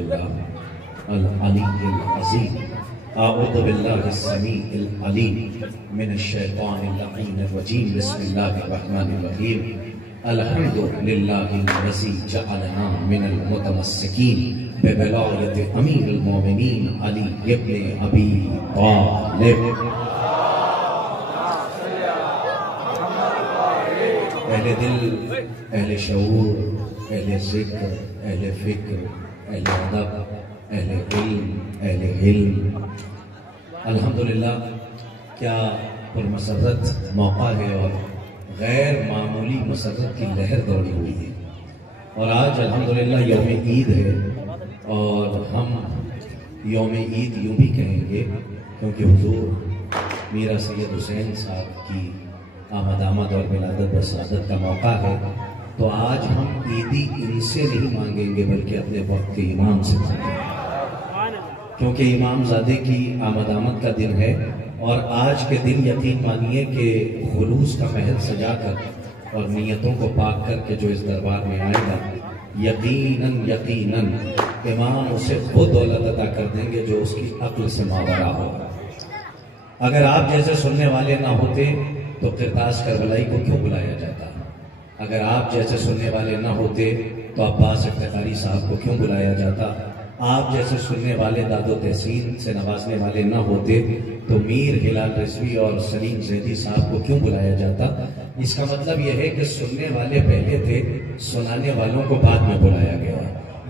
बिल्लाह अल अलील अज़ीम अऊज़ु बिल्लाहि समीइल अलीम मिनश शैतानिर लईनिर रजीम बिस्मिल्लाहिर रहमानिर रहीम अल्हम्दुलिल्लाहिल्लज़ी जअलना मिनल मुतमस्सिकीन बिवलायति अमीरुल मोमिनीन अली इब्न अबी तालिब। अहले दिल, अहले शऊर, अहले ज़िक्र, अहले फ़िक्र, अहले अदब, अहले इल्म, अल्हम्दुलिल्लाह क्या पुरमसरत मौका है और गैर मामूली मसरत की लहर दौड़ी हुई है। और आज अल्हम्दुलिल्लाह यौम ईद है और हम यौम ईद यूँ भी कहेंगे क्योंकि हुजूर मीरा सैयद हुसैन साहब की आमद और विलादत व सआदत का मौका है। तो आज हम ईदी इनसे नहीं मांगेंगे बल्कि अपने वक्त के इमाम से मांगेंगे, क्योंकि इमाम ज़ादे की आमद का दिन है। और आज के दिन यकीन मानिए कि खुलूस का महल सजाकर और नीयतों को पाक करके जो इस दरबार में आएगा, यकीनन इमाम उसे खुद दौलत अता कर देंगे जो उसकी अक्ल से मावरा होगा। अगर आप जैसे सुनने वाले ना होते तो किरतास करबलाई को क्यों बुलाया जाता? अगर आप जैसे सुनने वाले ना होते तो अब्बास इफ्तिखारी साहब को क्यों बुलाया जाता? आप जैसे सुनने वाले दादो तहसीन से नवाजने वाले ना होते तो मीर हिलाल रिजवी और सलीम जैदी साहब को क्यों बुलाया जाता? इसका मतलब यह है कि सुनने वाले पहले थे, सुनाने वालों को बाद में बुलाया गया।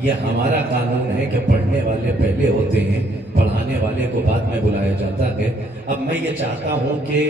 यह हमारा कानून है कि पढ़ने वाले पहले होते हैं, पढ़ाने वाले को बाद में बुलाया जाता है। अब मैं ये चाहता हूँ कि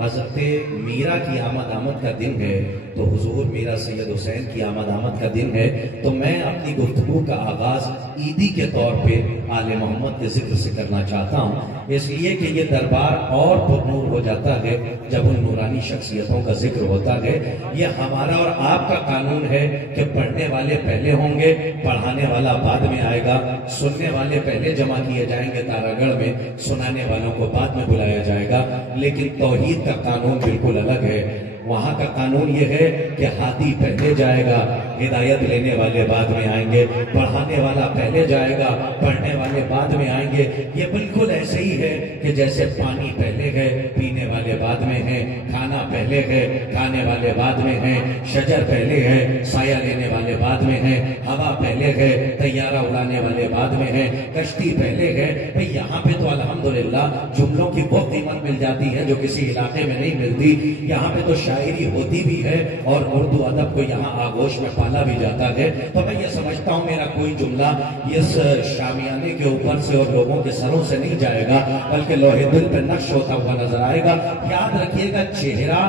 हज़रत मीरा की आमद का दिन है तो हुजूर मीरा सैयद हुसैन की आमद का दिन है, तो मैं अपनी गुफ्तगू का आगाज ईदी के तौर पे आले मोहम्मद के जिक्र से करना चाहता हूँ, इसलिए कि ये दरबार और पुरनूर हो जाता है जब उन नूरानी शख्सियतों का जिक्र होता है। ये हमारा और आपका कानून है कि पढ़ने वाले पहले होंगे, पढ़ाने वाला बाद में आएगा। सुनने वाले पहले जमा किए जाएंगे तारागढ़ में, सुनाने वालों को बाद में बुलाया जाएगा। लेकिन तौहीद का कानून बिल्कुल अलग है। वहां का कानून यह है कि हादी पहले जाएगा, हिदायत लेने वाले बाद में आएंगे, पढ़ाने वाला पहले जाएगा, पढ़ने वाले बाद में आएंगे। ये बिल्कुल ऐसे ही है कि जैसे पानी पहले है, पीने वाले बाद में है, खाना पहले है, खाने वाले बाद में है, शजर पहले है, साया लेने वाले बाद में है, हवा पहले है, तैयारा उड़ाने वाले बाद में है, कश्ती पहले है। भाई यहाँ पे तो अल्हम्दुलिल्लाह जुमलों की वो कीमत मिल जाती है जो किसी इलाके में नहीं मिलती। यहाँ पे तो शायरी होती भी है और उर्दू अदब को यहाँ आगोश में पाला भी जाता है। तो मैं ये समझता हूँ मेरा कोई जुमला इस शामियाने के ऊपर से और लोगों के सरों से नहीं जाएगा, बल्कि लोहे दिल पे नक्श होता हुआ नजर आएगा। याद रखिएगा, चेहरा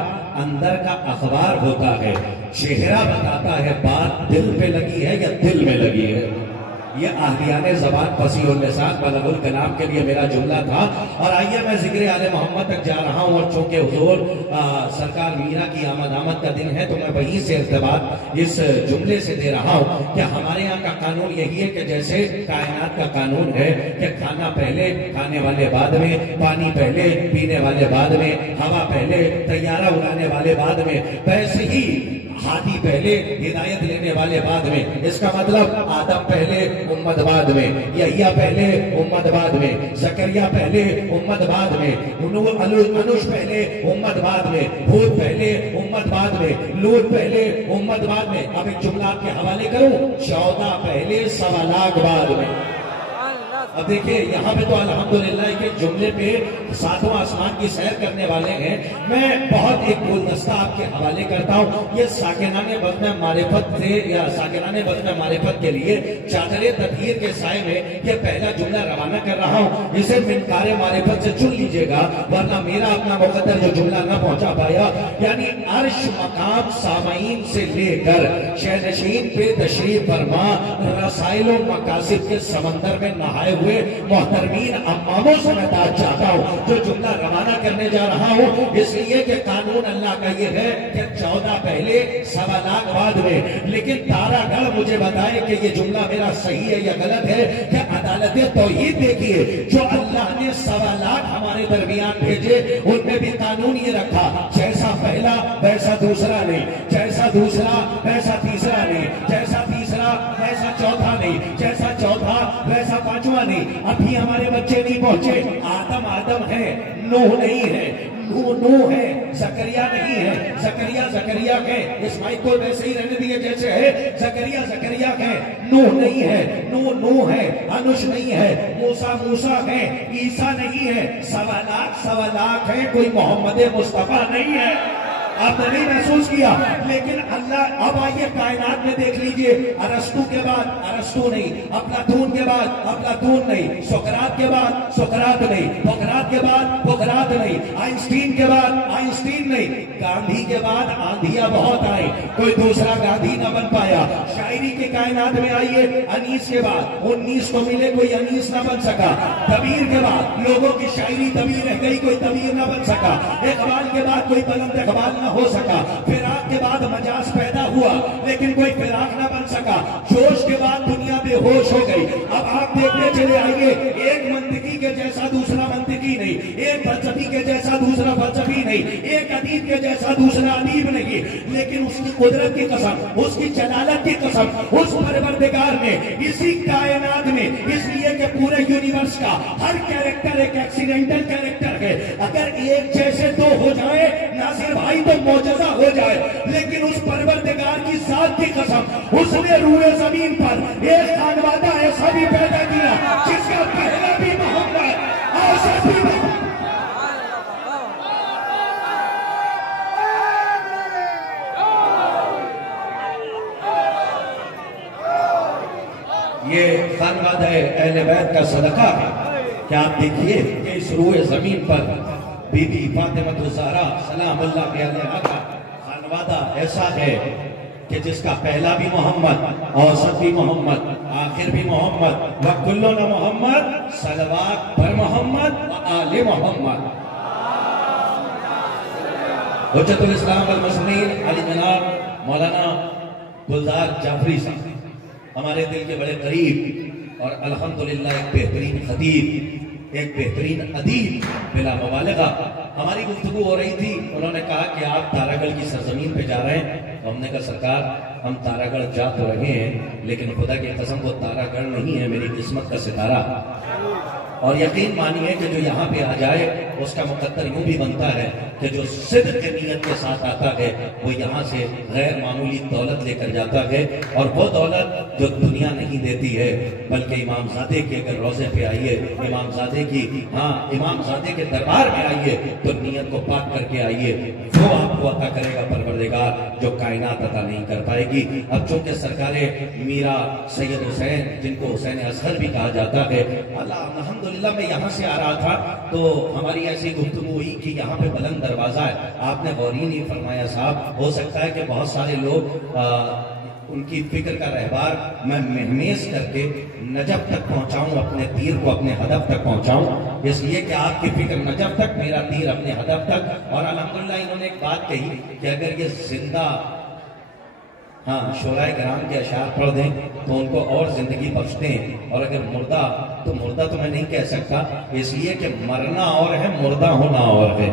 अंदर का अखबार होता है, चेहरा बताता है बात दिल पे लगी है या दिल में लगी है। ये आहलियाने ज़बान फसीहुल लिसान बलगुल कलाम के लिए मेरा जुमला था। और आइए मैं जिक्र आले मोहम्मद तक जा रहा हूँ। और चूंकि हुजूर सरकार मीरा की आमद का दिन है तो मैं वहीं से इर्तिबात इस जुमले से दे रहा हूँ कि हमारे यहाँ का कानून यही है कि जैसे कायनात का कानून है कि खाना पहले, खाने वाले बाद में, पानी पहले, पीने वाले बाद में, हवा पहले, तैयारा उड़ाने वाले बाद में, वैसे ही हादी पहले, हिदायत लेने वाले बाद में। इसका मतलब आदम पहले, उम्मत बाद में, यहिया पहले, उम्मत बाद में, जकरिया पहले, उम्मत बाद में, अनुष पहले, उम्मत बाद में, हूद पहले, उम्मत बाद में, लूत पहले, उम्मत बाद में। अब एक जुमला आपके हवाले करूं, 14 पहले, 1.25 लाख बाद में। अब देखिए यहाँ पे तो अल्हम्दुलिल्लाह के जुमले पे सातवां आसमान की सैर करने वाले हैं। मैं बहुत एक गुलदस्ता आपके हवाले करता हूँ। ये साकिनाने बज़्म मारिफत थे या साकिनाने बज़्म मारिफत के लिए चादरे तदहीर के साए में ये पहला जुमला रवाना कर रहा हूँ। इसे मिनकारे मारिफत से चुन लीजिएगा, वरना मेरा अपना मुक़द्दर जो जुमला न पहुंचा पाया। यानी अर्श मकाम सामईन से लेकर शहनशीन पे तशरीफ फरमा, रसाइल मकासिद के समंदर में नहाए हुए मोहतरमीन अम्मामों से मैं बात चाहता हूँ। जो जुमला रवाना करने जा रहा हूँ इसलिए कि कानून अल्लाह का ये है कि 14 पहले, 1.25 लाख बाद में। लेकिन तारागढ़ मुझे बताए कि ये जुमला मेरा सही है या गलत है। कि अदालत तौहीद देखिए, जो अल्लाह ने 1.25 लाख हमारे दरमियान भेजे, उनमें भी कानून ये रखा, जैसा पहला वैसा दूसरा नहीं, जैसा दूसरा वैसा तीसरा नहीं, जैसा तीसरा वैसा चौथा नहीं, जैसा चौथा पांचवा नहीं, अभी हमारे बच्चे नहीं पहुंचे। आदम आदम है, नूह नहीं है, नूह है, जकरिया नहीं है, जकरिया है, इस्माइल को वैसे ही रहने दिए जैसे है, जकरिया है, नूह नहीं है, नूह है, अनुष नहीं है, मूसा है, ईसा नहीं है, सवा लाख है, कोई मोहम्मद मुस्तफा नहीं है। आपने नहीं महसूस किया, लेकिन अल्लाह। अब आइए कायनात में देख लीजिए, अरस्तु के बाद अरस्तु नहीं, अफलातून के बाद अफलातून नहीं, सोकरात के बाद सोकरात नहीं, पोखरात के बाद पोखरात नहीं, आइंस्टीन के बाद आइंस्टीन नहीं, गांधी के बाद आंधिया बहुत आए, कोई दूसरा गांधी न बन पाया। शायरी के कायनात में आइए, अनीस के बाद 19 को मिले, कोई अनीस न बन सका। तबीर के बाद लोगों की शायरी तबीर रह गई, कोई तबीर न बन सका। इकबाल के बाद कोई बुलंद इकबाल न हो सका। फिराक के बाद मजाज पैदा हुआ, लेकिन कोई फिराक न बन सका। जोश के बाद दुनिया बेहोश हो गई। अब आप देखते चले आइए, एक मंतिकी के जैसा दूसरा मंतिकी नहीं, एक फलसफी के जैसा दूसरा फलसफी नहीं, एक अदीब के जैसा दूसरा अदीब नहीं, लेकिन उसकी कुदरत की कसम, उसकी जलालत की कसम, उस परवरदिगार ने इसी कायनात में, इसलिए कि पूरे यूनिवर्स का हर कैरेक्टर एक एक्सीडेंटल कैरेक्टर है। अगर एक जैसे दो हो जाए नासिर भाई तो मौजज़ा हो जाए, लेकिन उस परवरदिगार की जात की कसम, उसने रूए जमीन पर एक खानवादा ऐसा भी पैदा किया जिसका पहला भी मोहम्मद, औसत भी मोहम्मद। ये खानवादा अहले बैत का सदका है कि आप देखिए कि इस रूए जमीन पर बीबी फातिमा ज़हरा सलामुल्लाह अलैहा का खानवादा ऐसा है कि जिसका पहला भी मोहम्मद, औसत भी मोहम्मद, आखिर भी मोहम्मद, व कुल्लुन मोहम्मद, सलवात पर मोहम्मद व आले मोहम्मद। हुज्जतुल इस्लाम वल मुस्लिमीन अली जनाब मौलाना गुलजार जाफरी साहब हमारे दिल के बड़े करीब और अल्हम्दुलिल्लाह एक बेहतरीन खतीब, एक बेहतरीन अदीब, बिला मुबालगा। हमारी गुफ्तगू हो रही थी, उन्होंने कहा कि आप तारागढ़ की सरजमीन पे जा रहे हैं। तो हमने कहा सरकार, हम तारागढ़ जा तो रहे हैं, लेकिन खुदा की कसम वो तारागढ़ नहीं है, मेरी किस्मत का सितारा। और यकीन मानिए कि जो यहाँ पे आ जाए उसका मुकद्दर यूं भी बनता है कि जो सिद्क की नीयत के साथ आता है वो यहाँ से गैर मामूली दौलत लेकर जाता है। और वो दौलत जो दुनिया नहीं देती है, बल्कि इमामजादे के अगर रोजे पे आइए, इमामजादे की, हाँ इमामजादे के दरबार में आइए तो नीयत को पाक करके आइए, वो आपको अता करेगा परवरदिगार, जो कायनात अता नहीं कर पाएगी। अब चूंकि सरकारे मीरा सैयद हुसैन, जिनको हुसैन असगर भी कहा जाता है, अल्हम्दुलिल्लाह मैं यहाँ से आ रहा था तो हमारी ऐसी गुफ्तगू हुई कि यहाँ पे बुलंद दरवाजा है। आपने गौरी नहीं फरमाया साहब, हो सकता है कि बहुत सारे लोग उनकी फिक्र का रहबार मैं महमेज करके नजफ तक पहुंचाऊं, अपने तीर को अपने हदफ तक पहुंचाऊं, इसलिए कि आपकी फिक्र नजफ तक, मेरा तीर अपने हदफ तक। और अल्हम्दुलिल्लाह इन्होंने एक बात कही कि अगर ये जिंदा, हाँ शोराए कराम के अशार पढ़ दें तो उनको और जिंदगी बख्शते हैं, और अगर मुर्दा तो मैं नहीं कह सकता, इसलिए कि मरना और है, मुर्दा होना और है।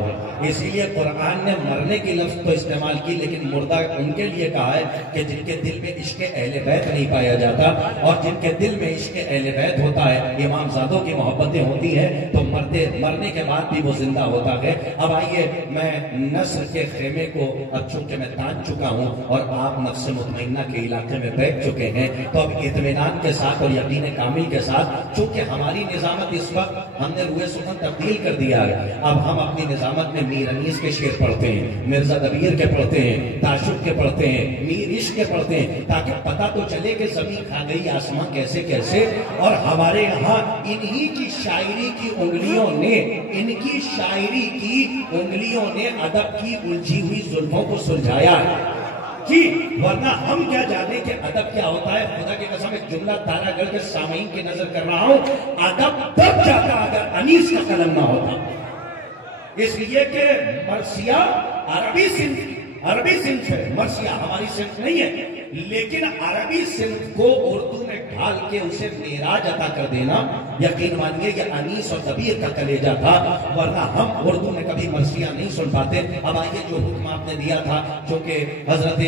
इसलिए कुरान ने मरने की लफ्ज तो इस्तेमाल की, लेकिन मुर्दा उनके लिए कहा है कि जिनके दिल में इश्क अहले बैत नहीं पाया जाता, और जिनके दिल में इश्क अहले बैत होता है, इमामजादों की मोहब्बतें होती हैं, तो मरने के बाद भी वो जिंदा होता है। अब आइए, मैं नस्र के खेमे को अब चूंकि मैं तान चुका हूँ और आप नफ्स मुतमइन्ना के इलाके में बैठ चुके हैं, तो अब इत्मीनान के साथ और यकीन कामिल के साथ, चूंकि हमारी निजामत इस वक्त हमने रूए सुखन तब्दील कर दिया है, अब हम अपनी निजामत में मीर अनीस के शेर पढ़ते हैं, मिर्जा दबीर के पढ़ते हैं, ताशुब के पढ़ते हैं, मीर इश्क के पढ़ते हैं, ताकि पता तो चले कि जमीन खा गई आसमां कैसे कैसे। और हमारे यहाँ इन्हीं की शायरी की उंगलियों ने, इनकी शायरी की उंगलियों ने अदब की उलझी हुई जुल्फों को सुलझाया है जी, वरना हम क्या जाने कि अदब क्या होता है। खुदा की कसम एक जुमला तारागढ़ के सामईन की नजर कर रहा हूं, अदब तब जाता अगर अनीस का कलम ना होता, इसलिए कि मरसिया अरबी सिंध है, मरसिया हमारी सिंध नहीं है। लेकिन अरबी सिंध को उर्दू में ढाल के उसे मेराज अता कर देना, यकीन मानिए ये अनीस और दबीर का कलेजा था, वरना हम उर्दू में कभी मरसिया नहीं सुन पाते। अब आइए जो हुक्म आपने दिया था, जो कि हजरत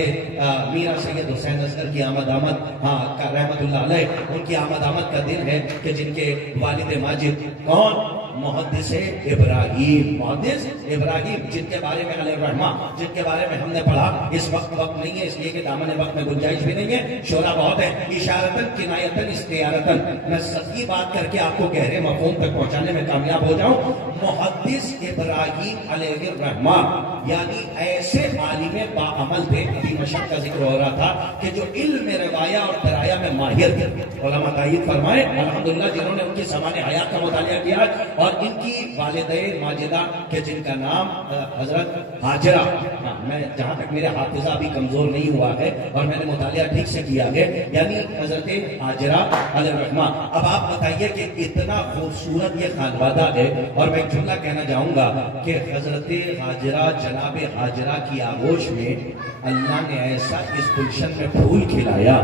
मीरा सैयद हुसैन असगर की आमद रहमतुल्लाह अलैह, उनकी आमद का दिन है कि जिनके वालिद माजिद कौन, मुहद्दिस इब्राहीम, मुहद्दिस इब्राहीम, जिनके बारे में अलैहिर्रहमा, जिनके बारे में हमने पढ़ा। इस वक्त नहीं है, इसलिए कि दामन वक्त में गुंजाइश भी नहीं है, शोरा बहुत है। इशारतन, किनायतन, इस्तियारतन, मैं सही बात करके आपको गहरे मफहूम तक पहुंचाने में कामयाब हो जाऊं। मुहद्दिस इब्राहीम अलैहिर्रहमा यानी ऐसे आलिम बाअमल थे, अभी मशक का जिक्र हो रहा था, कि जो इल्म रिवाया और दराया में माहिर थे। उलमा तायीद फरमाए अल्हम्दुलिल्लाह, जिन्होंने उनकी ज़माने हयात का मुतालिया किया। और इनकी वालिदैन माजिदा के जिनका नाम हजरत हाजरा, मैं जहां तक मेरे हाफिजा अभी कमजोर नहीं हुआ है और मैंने मुतालिया ठीक से किया है, यानी हजरत हाजरा अलैहिर्रहमा। अब आप बताइए कि इतना खूबसूरत ये खानवादा है, और मैं जुमला कहना चाहूंगा कि हजरत हाजरा, जनाब हाजरा की आगोश में अल्लाह ने ऐसा इस गुलशन में फूल खिलाया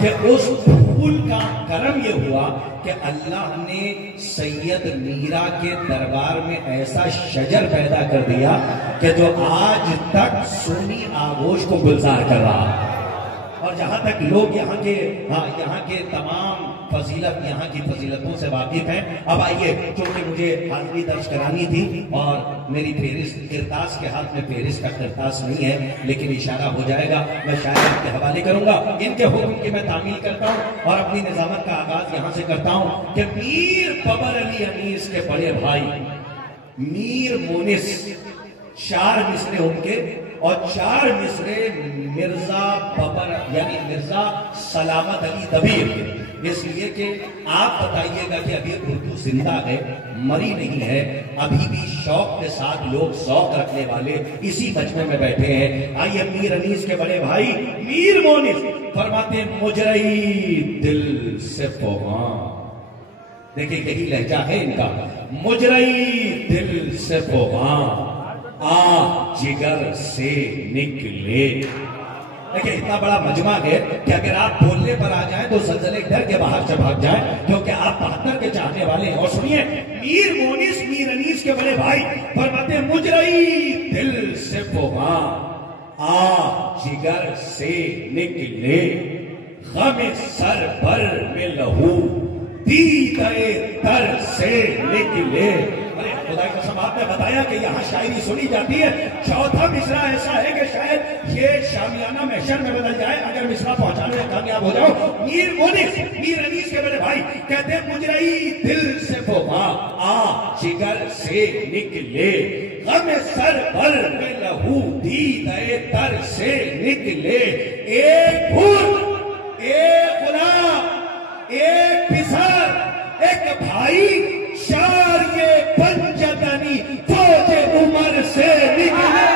कि उस फूल का करम यह हुआ कि अल्लाह ने सैयद मीरा के दरबार में ऐसा शजर पैदा कर दिया कि जो आज तक सुन्नी आगोश को गुलजार कर रहा। और जहां तक लोग यहाँ के तमाम फजीलत, यहाँ की फजीलतों से वाकिफ हैं। अब आइए, क्योंकि मुझे हाजिरी दर्ज करानी थी और मेरी फेरिस्त किरतास के हाथ में फेरिस्त का किरतास नहीं है, लेकिन इशारा हो जाएगा, मैं शायद आपके हवाले करूंगा। इनके हुक्म की मैं तामील करता हूं और अपनी निजामत का आगाज यहां से करता हूं कि मीर बबर अली अनीस के बड़े भाई मीर मोनिस, 4 मिसरे उनके, और 4 मिसरे मिर्जा बबर यानी मिर्जा सलामत अली दबीर। इसलिए कि आप बताइएगा कि अभी उर्दू जिंदा है, मरी नहीं है, अभी भी शौक के साथ लोग शौक रखने वाले इसी मजमे में बैठे हैं। आइए, मीर अनीस के बड़े भाई मीर मोनिस फरमाते मुजरई दिल से फोगा। देखिए यही लहजा है इनका, मुजरई दिल से फोगा, आ जिगर से निकले। देखिए इतना बड़ा मजमा है कि अगर आप बोलने पर आ जाएं तो जल्जले डर के बाहर से भाग जाएं, क्योंकि आप 72 के चाहने वाले हैं। और सुनिए, मीर मोनिस मीर अनीस के बड़े भाई फरमाते मुजरई दिल से फोगा, आ जिगर से निकले, गम सर पर में लहू, दीदे तर से निकले। अरे खुदा की कसम, आपने बताया कि यहाँ शायरी सुनी जाती है। चौथा मिसरा ऐसा है कि शायद ये शामियाना महशर में बदल जाए अगर मिसरा पहुंचाने में कामयाब हो जाओ। मीर मोनिस मीर अनीस के बड़े भाई कहते हैं मुजरई दिल से फोगा, आ जिगर से निकले, गम सर पर में लहू, दीदे तर से निकले। एक भूत, एक गुलाम, एक पिसर, एक भाई, 4 ये पंजतनी फौजे उमर से निकले।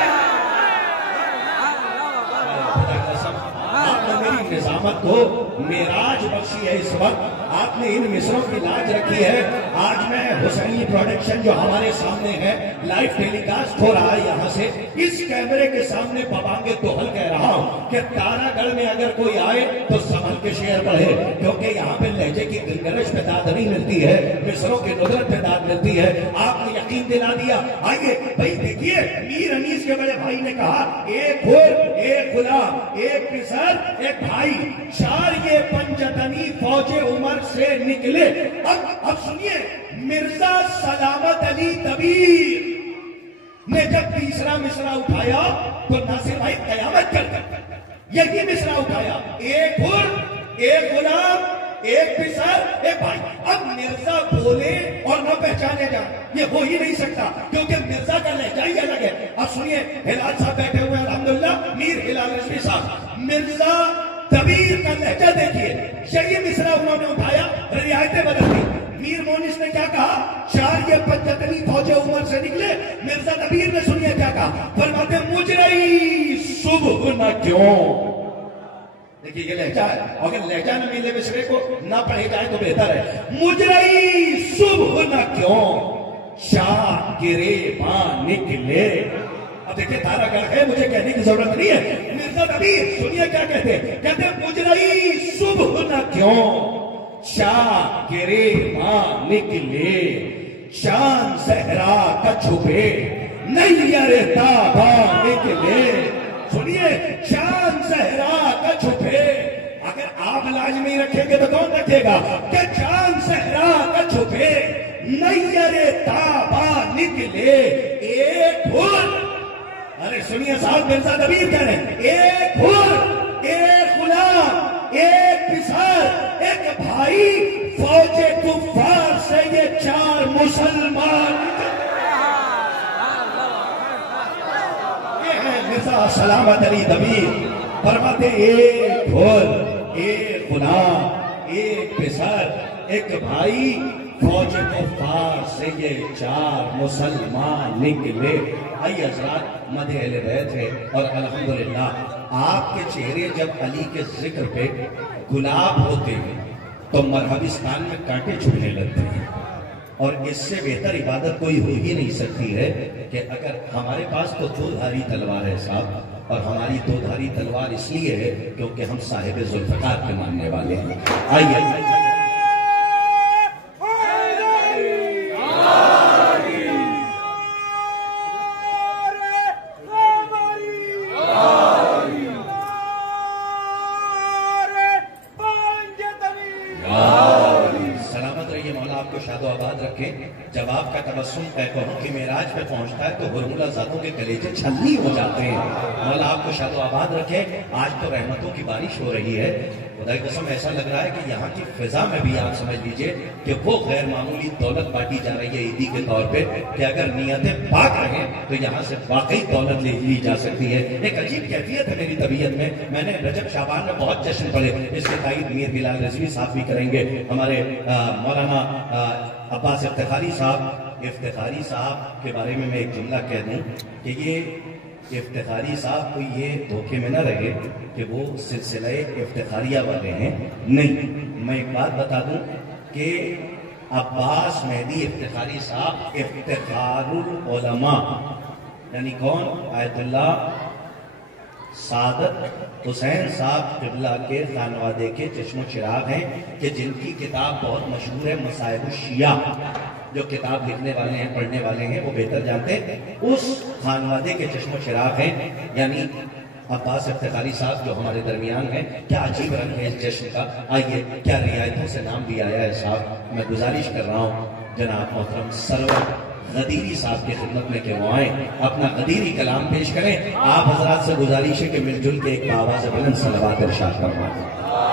आपने मेरी निजामत को मेराज बख्शी है। इस वक्त आपने इन मिसरों की लाज रखी है। आज मैं हुसैनी प्रोडक्शन जो हमारे सामने है, लाइव टेलीकास्ट हो रहा है यहाँ से, इस कैमरे के सामने बबांगे तोहल कह रहा हूँ कि तारागढ़ में अगर कोई आए तो संभल के शेर पढ़े, क्योंकि यहाँ पे लहजे की गंगरश पे दाद नहीं मिलती है, मिसरों की नुदरत पे दाद मिलती है। आपने यकीन दिला दिया। आइए भाई देखिए, मीर अनीस के बड़े भाई ने कहा, एक हुर, एक गुलाम, एक पिसर, एक भाई, 4 ये पंजतनी फौजे उमर से निकले। अब सुनिए, मिर्जा सलामत अली दबीर ने जब तीसरा मिसरा उठाया तो नासिर भाई कयामत कर यही मिसरा उठाया, एक हुर, एक गुलाम, एक पिसर, एक भाई। अब मिर्जा बोले और न पहचाने जाए, ये हो ही नहीं सकता, क्योंकि मिर्जा का लहजा ही अलग है। अब सुनिए, हिलाल साहब बैठे हुए अल्हम्दुलिल्लाह, मीर हिलाल रिजवी साहब, मिर्जा दबीर का लहजा देखिए, यही मिसरा उन्होंने उठाया, रियायतें बदल दी। मीर मोनिस ने क्या कहा, 4 ये पंजतनी फौजे उमर से निकले। मिर्जा दबीर ने सुनिए क्या कहा, फरमाते मुजरई सुबह न क्यों। देखिए ये लहजा है, अगर लहजा न मिले मिसरे को ना पढ़े जाए तो बेहतर है। मुजरई सुबह न क्यों, शाह गिरे मां निकले। अब देखिए तारागढ़ है, मुझे कहने की जरूरत नहीं है। मिर्जा नबीर सुनिए क्या कहते हैं, कहते मुजरई सुबह न क्यों शाह गिरे मां निकले, चांद सहरा का छुपे नैयर ताबा निकले। सुनिए, चांद सहरा का छुपे, अगर आप लाज नहीं रखेंगे तो कौन रखेगा? कि चांद सहरा का छुपे नैयर ताबा निकले, एक फूल। अरे सुनिए साहब, मिर्जा नबीर कह रहे हैं, एक फूल, एक गुलाम, एक पिसार, एक भाई, फौजे कुफार से ये चार मुसलमान। ये है मिर्जा सलामत अली दबीर, फरमाते एक फूल, एक गुलाम, एक पिसार, एक भाई, फौज कुफार से ये चार मुसलमान निकले। आइए हज़रात, मदे अहले बैत है और अल्हम्दुलिल्लाह आपके चेहरे जब अली के जिक्र पे गुलाब होते हैं तो मरहबिस्तान में कांटे छुपने लगते हैं। और इससे बेहतर इबादत कोई हो ही नहीं सकती है कि अगर हमारे पास तो दो धारी तलवार है साहब, और हमारी दो धारी तलवार इसलिए है क्योंकि हम साहिब जुल्फ़िकार के मानने वाले हैं। आइए शादोआबाद रखें। जब आपका तबस्सुम कहूं कि मेराज पे पहुंचता है तो हुरमुला ज़ातों के कलेजे छलनी हो जाते हैं। मौला आपको शादोआबाद रखे। आज तो रहमतों की बारिश हो रही है, खुदा की कसम ऐसा लग रहा है कि यहाँ की फिजा में भी आप समझ लीजिए कि वो गैर मामूली दौलत बांटी जा रही है ईदी के तौर पे, कि अगर नियतें पाक रहें तो यहाँ से वाकई दौलत ली जा सकती है। एक अजीब कैफियत है मेरी तबीयत में। मैंने रजब शाबान में बहुत जश्न पड़े, इसके ताईद मीर बिलाल रज़वी साहब भी करेंगे, हमारे मौलाना अब्बास इफ्तिखारी साहब के बारे में मैं एक जुमला कह दूं कि ये इफ्तिखारी साहब को ये धोखे में न रहे कि वो सिलसिला इफ्तिखारिया वाले हैं। नहीं, मैं एक बात बता दूं कि अब्बास मेहदी इफ्तिखारी साहब इफ्तिखारुल उलमा, यानी कौन? आयतुल्लाह सादत हुसैन साहब क़िबला के खानवादे के चश्मो चिराग हैं, कि जिनकी किताब बहुत मशहूर है मसाइब शिया। जो किताब लिखने वाले हैं, पढ़ने वाले हैं, वो बेहतर जानते हैं, उस खानवादे के चश्मो चिराग हैं, यानी अब्बास इफ्तिखारी साहब जो हमारे दरमियान हैं। क्या अजीब रंग है इस जश्न का। आइए, क्या रियायतों से नाम भी आया है साहब। मैं गुजारिश कर रहा हूँ जनाब मोहतरम सरवर गदीरी साहब की खिदमत में कि वो आए, अपना गदीरी कलाम पेश करें। आप हजरात से गुजारिश है कि मिलजुल के एक आवाज़ बुलंद सलवात इरशाद फरमाएं।